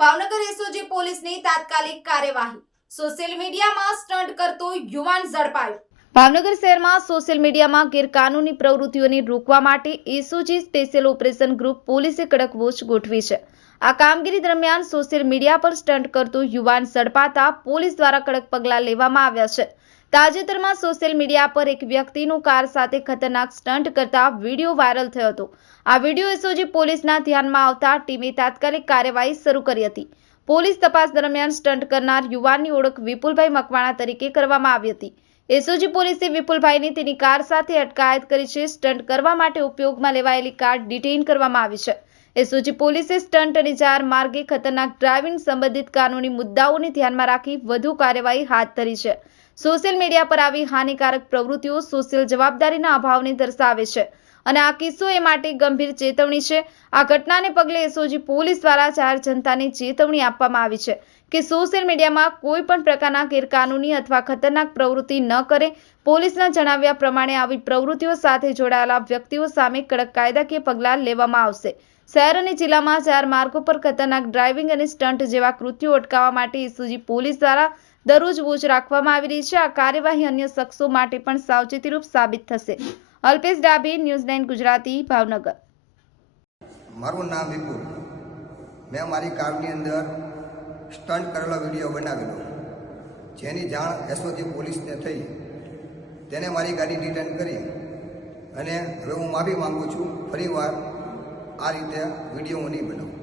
Bhavnagar SOG પોલીસની તાત્કાલિક કાર્યવાહી। સોશિયલ મીડિયામાં સ્ટન્ટ કરતો યુવાન ઝડપાયો। ભાવનગર શહેરમાં સોશિયલ મીડિયામાં ગેરકાનૂની પ્રવૃત્તિઓને રોકવા માટે એસઓજી સ્પેશિયલ ઓપરેશન ગ્રુપ પોલીસે કડક વોચ ગોઠવી છે। આ કામગીરી દરમિયાન સોશિયલ મીડિયા પર સ્ટન્ટ કરતો યુવાન ઝડપાતા પોલીસ દ્વારા કડક પગલાં લેવામાં આવ્યા છે। તાજેતરમાં સોશિયલ મીડિયા પર એક વ્યક્તિનું કાર સાથે ખતરનાક સ્ટન્ટ કરતા વિડીયો વાયરલ થયો હતો। આ વિડીયો એસઓજી પોલીસના ધ્યાનમાં આવતા ટીમે તાત્કાલિક કાર્યવાહી શરૂ કરી હતી। પોલીસ તપાસ દરમિયાન સ્ટન્ટ કરનાર યુવાનની ઓળખ વિપુલભાઈ મકવાણા તરીકે કરવામાં આવી હતી। એસઓજી પોલીસે વિપુલભાઈની તેની કાર સાથે અટકાયત કરી છે। સ્ટન્ટ કરવા માટે ઉપયોગમાં લેવાયેલી કાર ડિટેઇન કરવામાં આવી છે। એસઓજી પોલીસે સ્ટન્ટ અને જાહેર માર્ગે ખતરનાક ડ્રાઇવિંગ સંબંધિત કાનૂની મુદ્દાઓને ધ્યાનમાં રાખી વધુ કાર્યવાહી હાથ ધરી છે। સોશિયલ મીડિયા પર આવી હાનિકારક પ્રવૃત્તિઓ સોશિયલ જવાબદારીના અભાવને દર્શાવે છે અને આ કિસ્સો એ માટે ગંભીર ચેતવણી છે। આ ઘટનાને પગલે એસઓજી પોલીસ દ્વારા જાહેર જનતાને ચેતવણી આપવામાં આવી છે કે સોશિયલ મીડિયામાં કોઈ પણ પ્રકારના ગેરકાનૂની અથવા ખતરનાક પ્રવૃત્તિ ન કરે। પોલીસના જણાવ્યા પ્રમાણે આવી પ્રવૃત્તિઓ સાથે જોડાયેલા વ્યક્તિઓ સામે કડક કાયદાકીય પગલાં લેવામાં આવશે। શહેર અને જિલ્લામાં જાહેર માર્ગો પર ખતરનાક ડ્રાઇવિંગ અને સ્ટન્ટ જેવા કૃત્યો અટકાવવા માટે એસઓજી પોલીસ દ્વારા દરરોજ વોચ રાખવામાં આવી રહી છે। આ કાર્યવાહી અન્ય શખ્સો માટે પણ સાવચેતીરૂપ સાબિત થશે। અલ્પેશ ડાભી, ન્યૂઝ 9 ગુજરાતી, ભાવનગર। મારું નામ વિપુલ। મેં મારી કારની અંદર સ્ટન્ટ કરેલો વિડીયો બનાવેલો, જેની જાણ એસઓજી પોલીસને થઈ। તેને મારી ગાડી ડિટેન કરી અને હવે હું માફી માંગુ છું। ફરીવાર આ રીતે વિડીયો હું નહીં બનાવું।